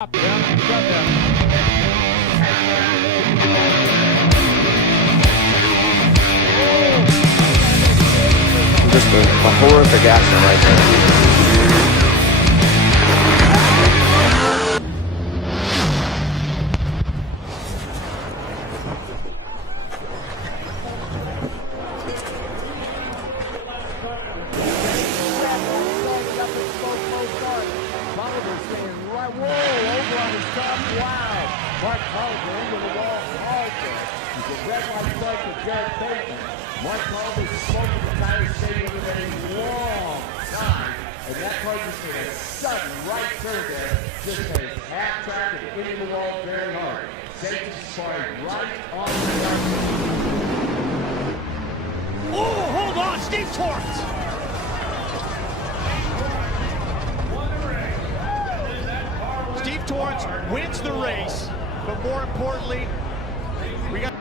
Down and shut down. Just a horrific accident right there. Mark Culver into the wall hard there. You can red light flag to Jared Bateman. Mark Culver smoking the tire stadium with a long time. And that car just made a sudden right turn there. Just made half track and into the wall very hard. Safety sparring right on the target. Oh, hold on, Steve Torrance. Steve Torrance wins the race. But more importantly, we got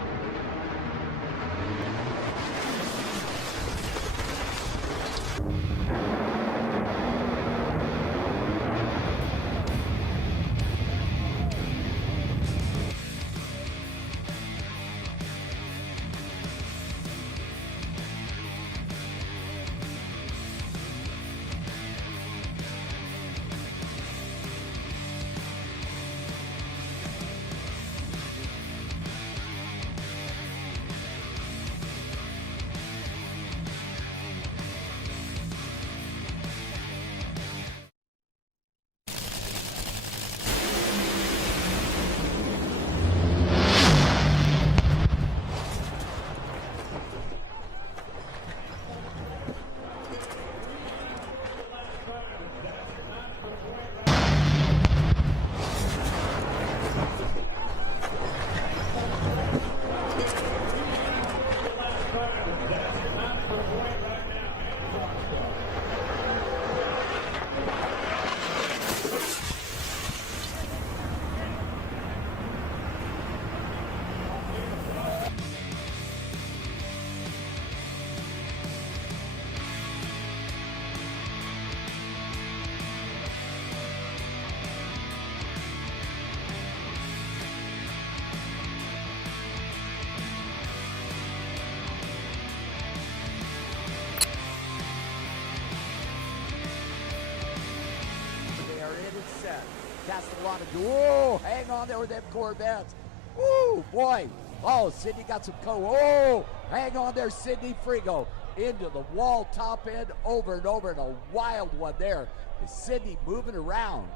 Whoa, hang on there with them Corvettes. Woo, boy. Oh, Sidney got some oh, hang on there, Sidney Frigo. Into the wall, top end, over and over, and a wild one there. Is Sidney moving around.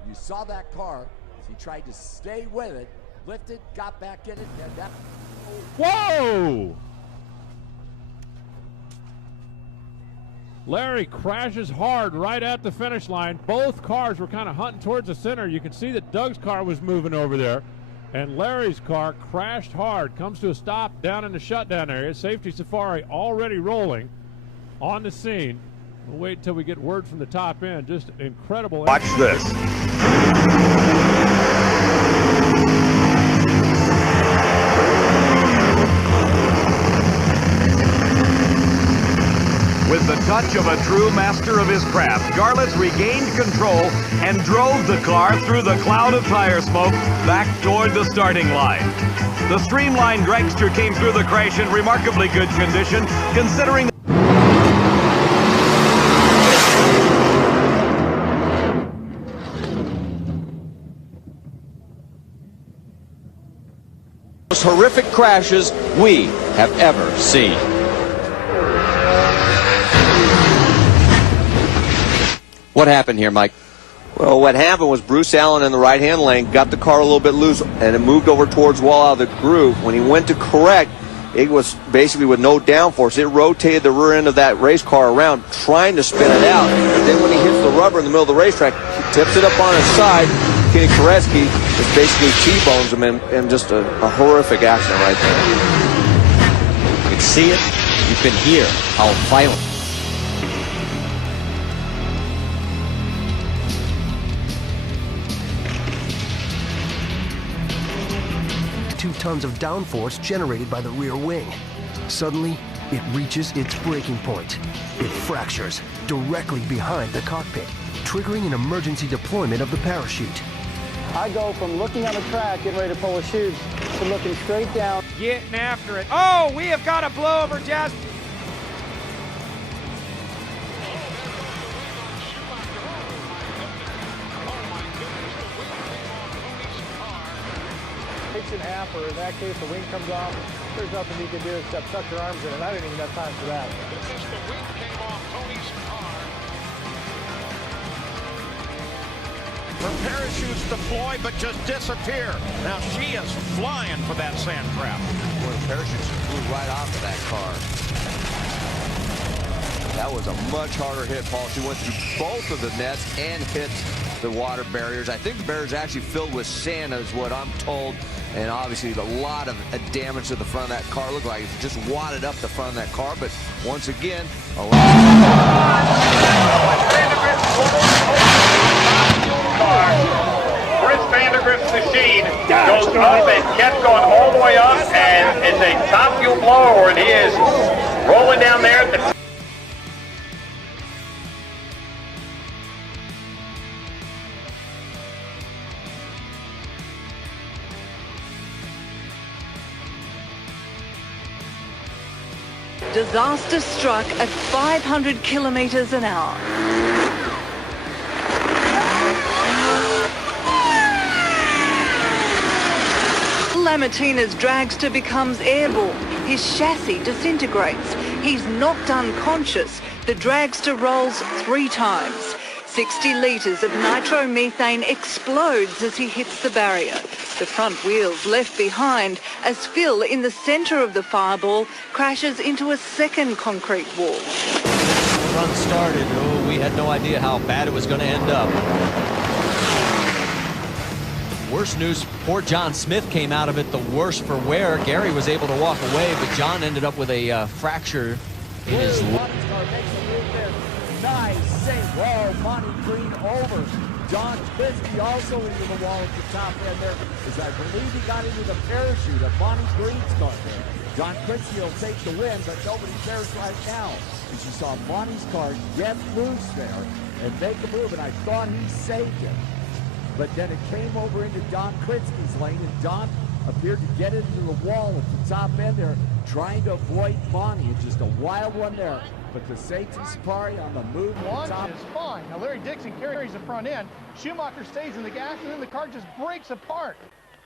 And you saw that car as he tried to stay with it, lifted, got back in it, and that. Whoa! Larry crashes hard right at the finish line. Both cars were kind of hunting towards the center. You can see that Doug's car was moving over there, and Larry's car crashed hard, comes to a stop down in the shutdown area. Safety Safari already rolling on the scene. We'll wait until we get word from the top end. Just incredible. Watch this. With the touch of a true master of his craft, Garlitz regained control and drove the car through the cloud of tire smoke back toward the starting line. The streamlined Dragster came through the crash in remarkably good condition, considering Most horrific crashes we have ever seen. What happened here, Mike? Well, what happened was Bruce Allen in the right-hand lane got the car a little bit loose, and it moved over towards wall out of the groove. When he went to correct, it was basically with no downforce. It rotated the rear end of that race car around, trying to spin it out. But then when he hits the rubber in the middle of the racetrack, he tips it up on his side. Kenny Koretsky just basically T-bones him, and just a horrific accident right there. You can see it. You can hear how violent. 2 tons of downforce generated by the rear wing. Suddenly, it reaches its breaking point. It fractures directly behind the cockpit, triggering an emergency deployment of the parachute. I go from looking on the track, getting ready to pull a chute, to looking straight down. Getting after it. Oh, we have got a blowover, Jazz. In half, or in that case, the wing comes off. There's nothing you can do except tuck your arms in, and I didn't even have time for that. The wing came off Tony's car. Her parachutes deploy, but just disappear. Now she is flying for that sand trap. Well, the parachutes flew right off of that car. That was a much harder hit, Paul. She went through both of the nets and hit the water barriers. I think the barriers actually filled with sand, is what I'm told. And obviously a lot of damage to the front of that car. Looked like it just wadded up the front of that car. But once again, a lot. Chris Vandergrift's machine goes up and kept going all the way up, and it's a top fuel blower, and he is rolling down there at the Disaster struck at 500 kilometers an hour. Lamartina's dragster becomes airborne. His chassis disintegrates. He's knocked unconscious. The dragster rolls 3 times. 60 litres of nitromethane explodes as he hits the barrier. The front wheels left behind as Phil, in the centre of the fireball, crashes into a second concrete wall. Run started. Oh, we had no idea how bad it was going to end up. Worst news, poor John Smith came out of it the worse for wear. Gary was able to walk away, but John ended up with a fracture in his leg. Nice save. Whoa, Monty Green over. John Christie also into the wall at the top end there, as I believe he got into the parachute of Monty Green's car there. John Christie will take the win, but nobody cares right now. As you saw Monty's car get loose there and make a move, and I thought he saved it. But then it came over into Don Kritzky's lane, and Don appeared to get into the wall at the top end there, trying to avoid Monty. It's just a wild one there. But the safety Safari on the move One top. is fine. Now Larry Dixon carries the front end. Schumacher stays in the gas, and then the car just breaks apart,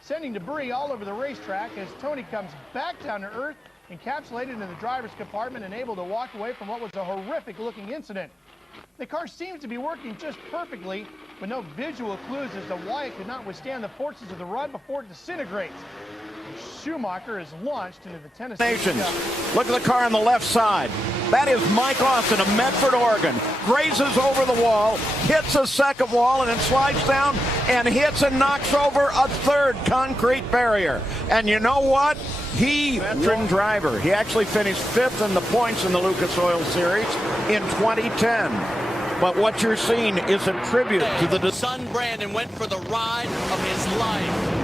sending debris all over the racetrack as Tony comes back down to earth, encapsulated in the driver's compartment and able to walk away from what was a horrific-looking incident. The car seems to be working just perfectly, with no visual clues as to why it could not withstand the forces of the run before it disintegrates. Schumacher is launched into the Tennessee Nations. Look at the car on the left side. That is Mike Austin of Medford, Oregon. Grazes over the wall, hits a second wall, and then slides down and hits and knocks over a third concrete barrier. And you know what? Veteran driver. He actually finished 5th in the points in the Lucas Oil Series in 2010. But what you're seeing is a tribute to the son Brandon went for the ride of his life.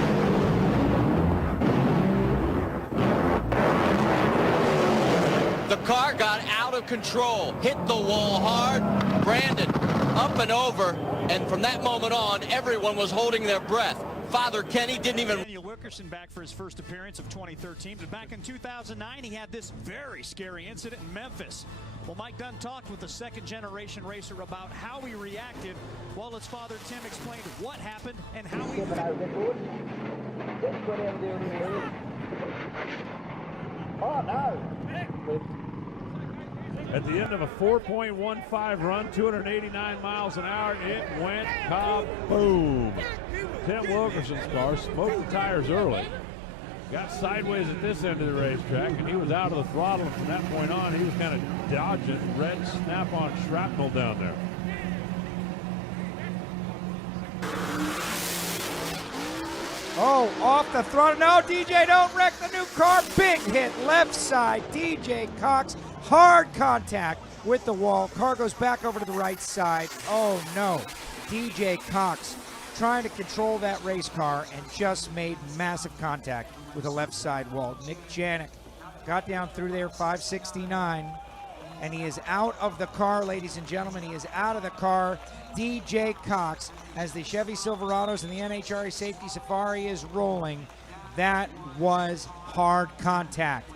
The car got out of control, hit the wall hard. Brandon up and over, and from that moment on, everyone was holding their breath. Father Kenny didn't even... Daniel Wilkerson back for his first appearance of 2013, but back in 2009, he had this very scary incident in Memphis. Well, Mike Dunn talked with the second-generation racer about how he reacted, while his father Tim explained what happened and how he... Oh, no. At the end of a 4.15 run, 289 miles an hour, it went kaboom. Tim Wilkerson's car smoked the tires early. Got sideways at this end of the racetrack, and he was out of the throttle. And from that point on, he was kind of dodging red snap-on shrapnel down there. Oh, off the throttle. No, DJ, don't wreck the new car. Big hit left side. DJ Cox, hard contact with the wall. Car goes back over to the right side. Oh, no. DJ Cox trying to control that race car and just made massive contact with the left side wall. Nick Janik got down through there, 569, and he is out of the car, ladies and gentlemen. He is out of the car. DJ Cox as the Chevy Silverados and the NHRA Safety Safari is rolling. That was hard contact.